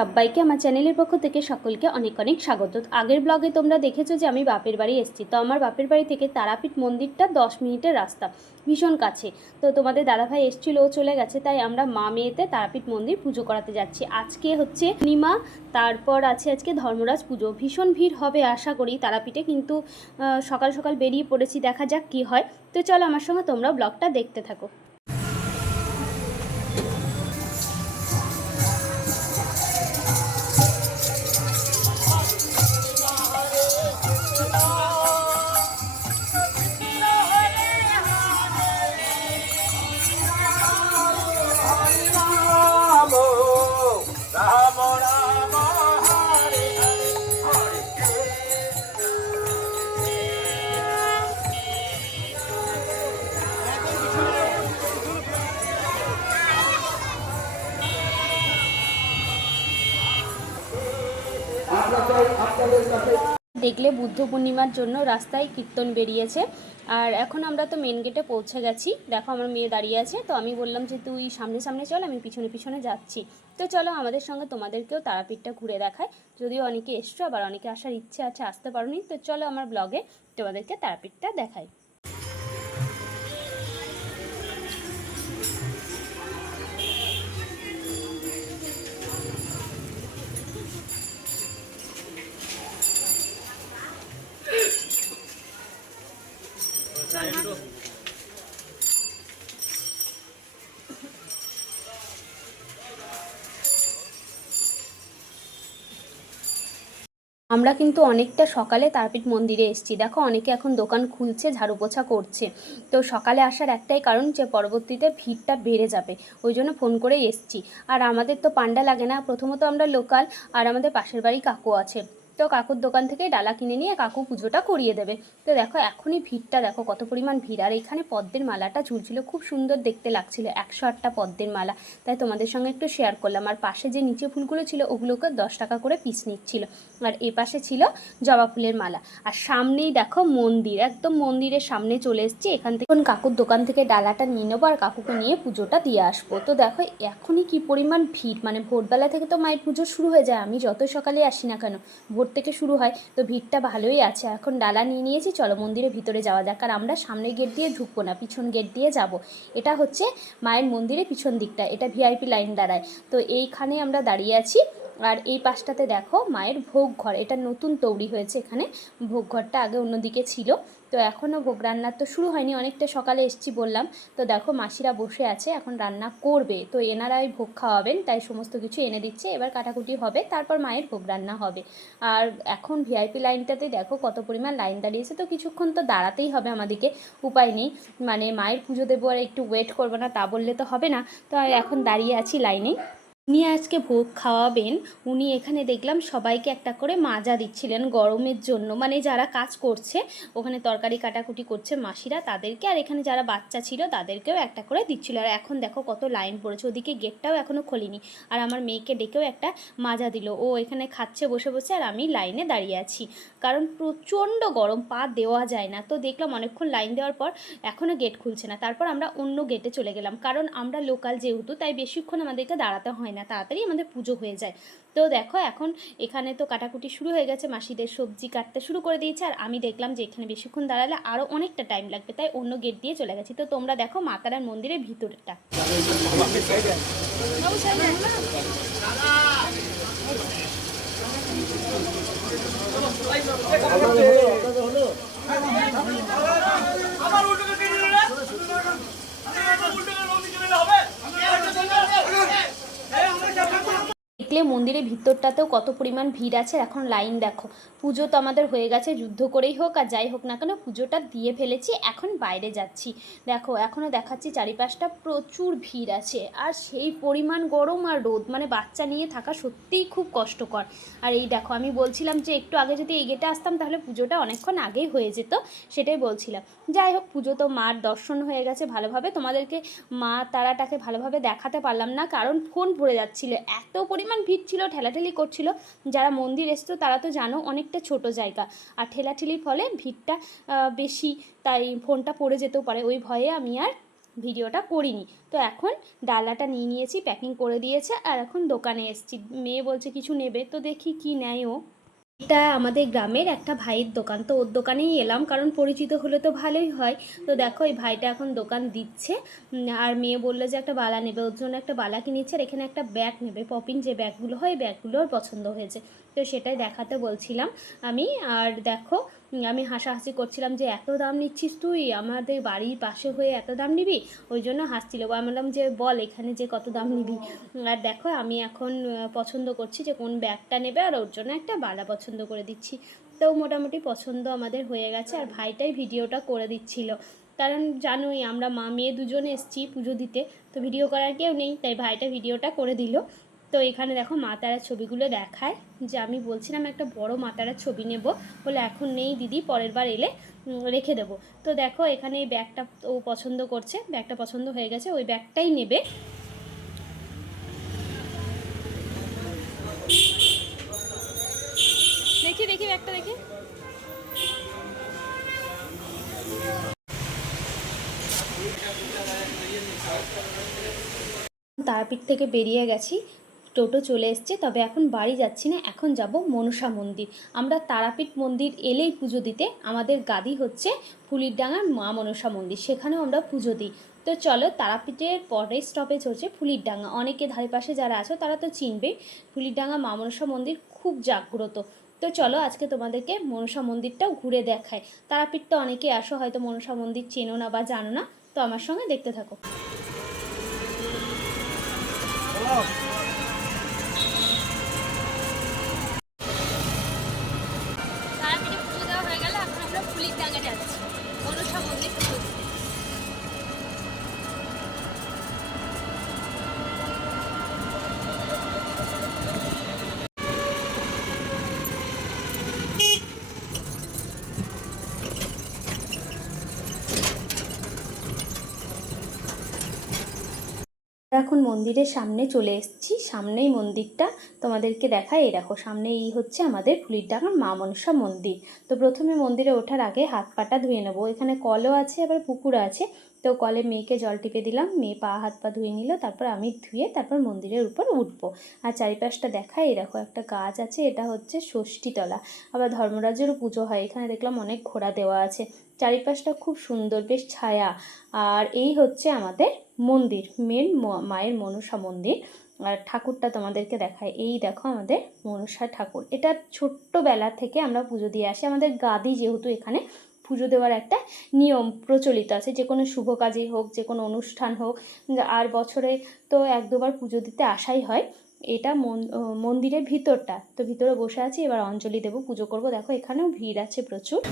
সবাইকে আমার চ্যানেলের পক্ষ থেকে সকলকে অনেক অনেক স্বাগত। আগের ব্লগে তোমরা দেখেছ যে আমি বাপের বাড়ি এসেছি। তো আমার বাপের বাড়ি থেকে তারাপীঠ মন্দিরটা দশ মিনিটের রাস্তা, ভীষণ কাছে। তো তোমাদের দাদাভাই এসেছিল, ও চলে গেছে, তাই আমরা মা মেয়েতে তারাপীঠ মন্দির পুজো করাতে যাচ্ছি। আজকে হচ্ছে পূর্ণিমা, তারপর আছে আজকে ধর্মরাজ পুজো। ভীষণ ভিড় হবে আশা করি তারাপীঠে, কিন্তু সকাল সকাল বেরিয়ে পড়েছি, দেখা যাক কি হয়। তো চলো আমার সঙ্গে তোমরা ব্লগটা দেখতে থাকো। দেখলে বুদ্ধ পূর্ণিমার জন্য রাস্তায় কীর্তন বেরিয়েছে। আর এখন আমরা তো মেন গেটে পৌঁছে গেছি। দেখো আমার মেয়ে দাঁড়িয়ে আছে, তো আমি বললাম যে তুই সামনে সামনে চল, আমি পিছনে পিছনে যাচ্ছি। তো চলো আমাদের সঙ্গে তোমাদেরকেও তারাপীঠটা ঘুরে দেখায় যদিও অনেকে এসছো, আবার অনেকে আসার ইচ্ছে আছে, আসতে পারোনি। তো চলো আমার ব্লগে তোমাদেরকে তারাপীঠটা দেখাই। আমরা কিন্তু অনেকটা সকালে তারাপীঠ মন্দিরে এসেছি। দেখো, অনেকে এখন দোকান খুলছে ঝাড়ু পোছা করছে। তো সকালে আসার একটাই কারণ যে পরবর্তীতে ভিড়টা বেড়ে যাবে। ওই জন্য ফোন করেই এসেছি। আর আমাদের তো পান্ডা লাগে না। প্রথমত আমরা লোকাল, আর আমাদের পাশের বাড়ি কাকু আছে। তো কাকুর দোকান থেকে ডালা কিনে নিয়ে কাকু পুজোটা করিয়ে দেবে। তো দেখো, এখনই ভিড়টা, দেখো কত পরিমাণ ভিড়। আর এখানে পদ্মের মালাটা ঝুলছিল, খুব সুন্দর দেখতে লাগছিল, একশো আটটা পদ্মের মালা। তাই তোমাদের সঙ্গে একটু শেয়ার করলাম। আর পাশে যে নিচে ফুলগুলো ছিল, ওগুলোকে দশ টাকা করে পিস নিচ্ছিল। আর এ পাশে ছিল জবা ফুলের মালা। আর সামনেই দেখো মন্দির, একদম মন্দিরের সামনে চলে এসেছি। এখান থেকে কাকুর দোকান থেকে ডালাটা নিয়ে নেব আর কাকুকে নিয়ে পুজোটা দিয়ে আসব। তো দেখো, এখনই কি পরিমাণ ভিড়। মানে ভোরবেলা থেকে তো মায়ের পুজো শুরু হয়ে যায়, আমি যত সকালে আসি না কেন, ভোর থেকে শুরু হয়, তো ভিড়টা ভালোই আছে। এখন ডালা নিয়ে নিয়েছি, চলো মন্দিরের ভিতরে যাওয়া যাক। আর আমরা সামনের গেট দিয়ে ঢুকবো না, পিছন গেট দিয়ে যাব। এটা হচ্ছে মায়ের মন্দিরের পিছন দিকটা, এটা ভিআইপি লাইন দাঁড়ায়। তো এইখানে আমরা দাঁড়িয়ে আছি। আর এই পাশটাতে দেখো মায়ের ভোগ ঘর এটা নতুন তৈরি হয়েছে এখানে ভোগ ঘরটা আগে অন্যদিকে ছিল। তো এখনও ভোগ রান্নার তো শুরু হয়নি, অনেকটা সকালে এসছি বললাম। তো দেখো মাসিরা বসে আছে, এখন রান্না করবে। তো এনারাই ভোগ খাওয়াবেন, তাই সমস্ত কিছু এনে দিচ্ছে, এবার কাটাকুটি হবে, তারপর মায়ের ভোগ রান্না হবে। আর এখন ভিআইপি লাইনটাতে দেখো কত পরিমাণ লাইন দাঁড়িয়েছে, তো কিছুক্ষণ তো দাঁড়াতেই হবে আমাদেরকে, উপায় নেই। মানে মায়ের পুজো দেবো আর একটু ওয়েট করব না, তা বললে তো হবে না। তো এখন দাঁড়িয়ে আছি লাইনে উনি আজকে ভোগ খাওয়াবেন, উনি এখানে দেখলাম সবাইকে একটা করে মাজা দিচ্ছিলেন গরমের জন্য। মানে যারা কাজ করছে, ওখানে তরকারি কাটাকুটি করছে মাসিরা, তাদেরকে আর এখানে যারা বাচ্চা ছিল, তাদেরকেও একটা করে দিচ্ছিল। আর এখন দেখো কত লাইন পড়েছে, ওদিকে গেটটাও এখনও খোলিনি। আর আমার মেয়েকে ডেকেও একটা মাজা দিল। ও এখানে খাচ্ছে, বসে বসে, আর আমি লাইনে দাঁড়িয়ে আছি। কারণ প্রচণ্ড গরম, পা দেওয়া যায় না। তো দেখলাম অনেকক্ষণ লাইন দেওয়ার পর এখনও গেট খুলছে না। তারপর আমরা অন্য গেটে চলে গেলাম। কারণ আমরা লোকাল যেহেতু, তাই বেশিক্ষণ আমাদেরকে দাঁড়াতে হয় না। তাড়াতাড়ি আমাদের পুজো হয়ে যায়। তো দেখো, এখন এখানে তো কাটাকুটি শুরু হয়ে গেছে, মাসিদের সবজি কাটতে শুরু করে দিয়েছে, আর আমি দেখলাম যে এখানে বেশিক্ষণ দাঁড়ালে আরও অনেকটা টাইম লাগবে, তাই অন্য গেট দিয়ে চলে গেছি। তো তোমরা দেখো মাতারার মন্দিরের ভিতরটা। আমার উল্টো করে দিল না আমার উল্টো করে ওদিকে গেলে হবে এই আমরা যাব দেখলে মন্দিরের ভিতরটাতেও কত পরিমাণ ভিড় আছে এখন লাইন দেখো। পুজো তো আমাদের হয়ে গেছে, যুদ্ধ করেই হোক আর যাই হোক না কেন, পুজোটা দিয়ে ফেলেছি, এখন বাইরে যাচ্ছি। দেখো এখনও দেখাচ্ছি চারিপাশটা প্রচুর ভিড় আছে, আর সেই পরিমাণ গরম আর রোদ মানে বাচ্চা নিয়ে থাকা সত্যিই খুব কষ্টকর। আর এই দেখো, আমি বলছিলাম যে একটু আগে যদি এই গেটে আসতাম, তাহলে পুজোটা অনেকক্ষণ আগেই হয়ে যেত, সেটাই বলছিলাম। যাই হোক, পুজো তো মার দর্শন হয়ে গেছে ভালোভাবে, তোমাদেরকে মা তারাটাকে ভালোভাবে দেখাতে পারলাম না, কারণ ফোন ভরে যাচ্ছিল, এত পরিমাণ ভিড় ছিল, ঠেলাঠেলি করছিল। যারা মন্দির এসতো তারা তো জানো অনেকটা ছোট জায়গা। আর ঠেলাঠেলির ফলে ভিড়টা বেশি, তাই ফোনটা পড়ে যেতেও পারে। ওই ভয়ে আমি আর ভিডিওটা করিনি। তো এখন ডালাটা নিয়ে নিয়েছি, প্যাকিং করে দিয়েছে। আর এখন দোকানে এসেছি। মেয়ে বলছে, কিছু নেবে? তো দেখি কি নেয় ও। এটা আমাদের গ্রামের একটা ভাইয়ের দোকান। তো ওর দোকানেই এলাম, কারণ পরিচিত হলে তো ভালোই হয়। তো দেখো, এই ভাইটা এখন দোকান দিচ্ছে। আর মেয়ে বলল যে একটা বালা নেবে। ওর জন্য একটা বালা কিনেছে আর এখানে একটা ব্যাগ নেবে। পপিন যে ব্যাগগুলো হয় ব্যাগগুলোর পছন্দ হয়েছে। তো সেটাই দেখাতে বলছিলাম আমি। আর দেখো আমি হাসাহাসি করছিলাম যে, এত দাম নিচ্ছিস তুই? আমাদের বাড়ির পাশে হয়ে এত দাম নিবি? ওই জন্য হাসছিল। বললাম যে, বল, এখানে যে কত দাম নিবি? আর দেখো, আমি এখন পছন্দ করছি যে, কোন ব্যাগটা নেবে, আর ওর জন্য একটা বালা পছন্দ করে দিচ্ছি। তো মোটামুটি পছন্দ আমাদের হয়ে গেছে, আর ভাইটাই ভিডিওটা করে দিচ্ছিল। কারণ জানোই, আমরা মা মেয়ে দুজনে এসেছি পুজো দিতে, তো ভিডিও করার কেউ নেই, তাই ভাইটা ভিডিওটা করে দিল। তো এখানে দেখো মা তারার ছবিগুলো দেখায় যে আমি বলছিলাম একটা বড় মা তারার ছবি নেব। বলে, এখন নেই দিদি, পরের বার এলে রেখে দেবো। তো দেখো এখানে এই ব্যাগটা ও পছন্দ করছে, ব্যাগটা পছন্দ হয়ে গেছে, ওই ব্যাগটাই নেবে। দেখি দেখি ব্যাগটা, দেখি। তারাপীঠ থেকে বেরিয়ে গেছি। টোটো চলে এসছে, তবে এখন বাড়ি যাচ্ছি না, এখন যাব মনসা মন্দির। আমরা তারাপীঠ মন্দির এলেই পুজো দিতে, আমাদের গাদি হচ্ছে ফুলিরডাঙ্গার মা মনসা মন্দির, সেখানেও আমরা পুজো দিই। তো চলো, তারাপীঠের পরের স্টপেজ হচ্ছে ফুলিরডাঙ্গা। অনেকে ধারে পাশে যারা আছো, তারা তো চিনবে, ফুলিরডাঙ্গা মা মনসা মন্দির খুব জাগ্রত। তো চলো, আজকে তোমাদেরকে মনসা মন্দিরটাও ঘুরে দেখায় তারাপীঠ তো অনেকে আসো, হয়তো মনসা মন্দির চেনো না বা জানো না, তো আমার সঙ্গে দেখতে থাকো তারাপীঠে পুজো দেওয়া হয়ে গেল এখন আমরা ফুলির ডাঙ্গা যাচ্ছি মনসা মন্দির পুজো দিতে। এখন মন্দিরের সামনে চলে এসেছি। সামনেই মন্দিরটা তোমাদেরকে দেখায়। এই দেখো সামনে এই হচ্ছে আমাদের ফুলিরডাঙ্গার মা মনসা মন্দির। তো প্রথমে মন্দিরে ওঠার আগে হাত পাটা ধুয়ে নেব। এখানে কলও আছে, আবার পুকুর আছে। তো কলে মেয়েকে জল টিপে দিলাম, মেয়ে পা হাত পা ধুয়ে নিল, তারপর আমি ধুয়ে তারপর মন্দিরের উপর উঠবো। আর চারিপাশটা দেখায় দেখো একটা গাছ আছে, এটা হচ্ছে ষষ্ঠীতলা। আবার ধর্মরাজেরও পুজো হয়, এখানে দেখলাম অনেক ঘোড়া দেওয়া আছে। চারিপাশটা খুব সুন্দর, বেশ ছায়া। আর এই হচ্ছে আমাদের মন্দির মেন মায়ের মনসা মন্দির। আর ঠাকুরটা তোমাদেরকে দেখায়, এই দেখো আমাদের মনসা ঠাকুর। এটা ছোট্টবেলা থেকে আমরা পুজো দিয়ে আসি, আমাদের গাদি যেহেতু এখানে পুজো দেওয়ার একটা নিয়ম প্রচলিত আছে। যে কোনো শুভ কাজেই হোক, যে কোনো অনুষ্ঠান হোক, আর বছরে তো এক দুবার পুজো দিতে আসাই হয়। এটা মন- মন্দিরের ভিতরটা। তো ভিতরে বসে আছি, এবার অঞ্জলি দেবো, পুজো করব। দেখো, এখানেও ভিড় আছে প্রচুর।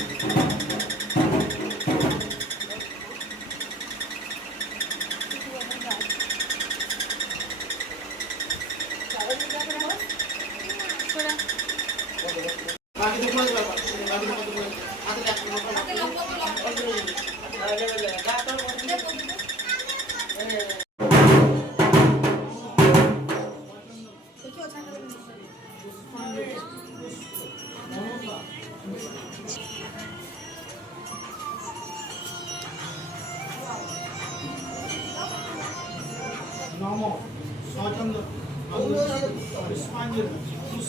Namo, Svatanda, Anlı, İspanyol, Rus,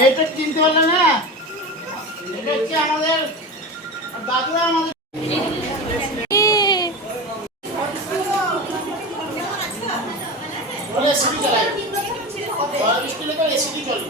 এটা চিনতে পারলে না এটা হচ্ছে আমাদের দাদুরা আমাদের চালায় গরম স্কুলে তো এসিডি চলে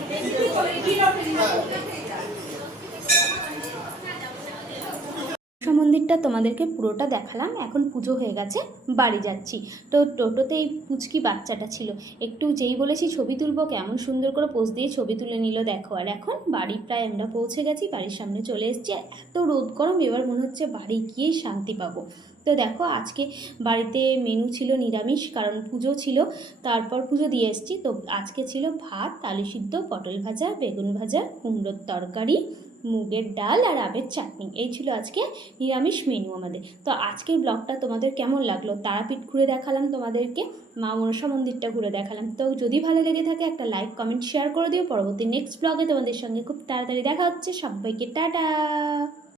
মনসা তোমাদেরকে পুরোটা দেখালাম। এখন পুজো হয়ে গেছে, বাড়ি যাচ্ছি। তো টোটোতে এই পুচকি বাচ্চাটা ছিল। একটু যেই বলেছি ছবি তুলবো, কেমন সুন্দর করে পোজ দিয়ে ছবি তুলে নিল, দেখো। আর এখন বাড়ি প্রায় আমরা পৌঁছে গেছি, বাড়ির সামনে চলে এসেছি। এত রোদ গরম, এবার মনে হচ্ছে বাড়ি গিয়ে শান্তি পাবো। তো দেখো, আজকে বাড়িতে মেনু ছিল নিরামিষ, কারণ পুজো ছিল। তারপর পুজো দিয়ে এসেছি। তো আজকে ছিল ভাত, আলু সিদ্ধ, পটল ভাজা, বেগুন ভাজা, কুমড়োর তরকারি। মুগের ডাল আর আবের চাটনি। এই ছিল আজকে নিরামিষ মেনু আমাদের। তো আজকের ব্লগটা তোমাদের কেমন লাগল? তারাপীঠ ঘুরে দেখালাম তোমাদেরকে। মা মনসা মন্দিরটা ঘুরে দেখালাম। তো যদি ভালো লেগে থাকে, একটা লাইক কমেন্ট শেয়ার করে দিও। পরবর্তী নেক্সট ব্লগে তোমাদের সঙ্গে খুব তাড়াতাড়ি দেখা হচ্ছে। সবাইকে টাটা!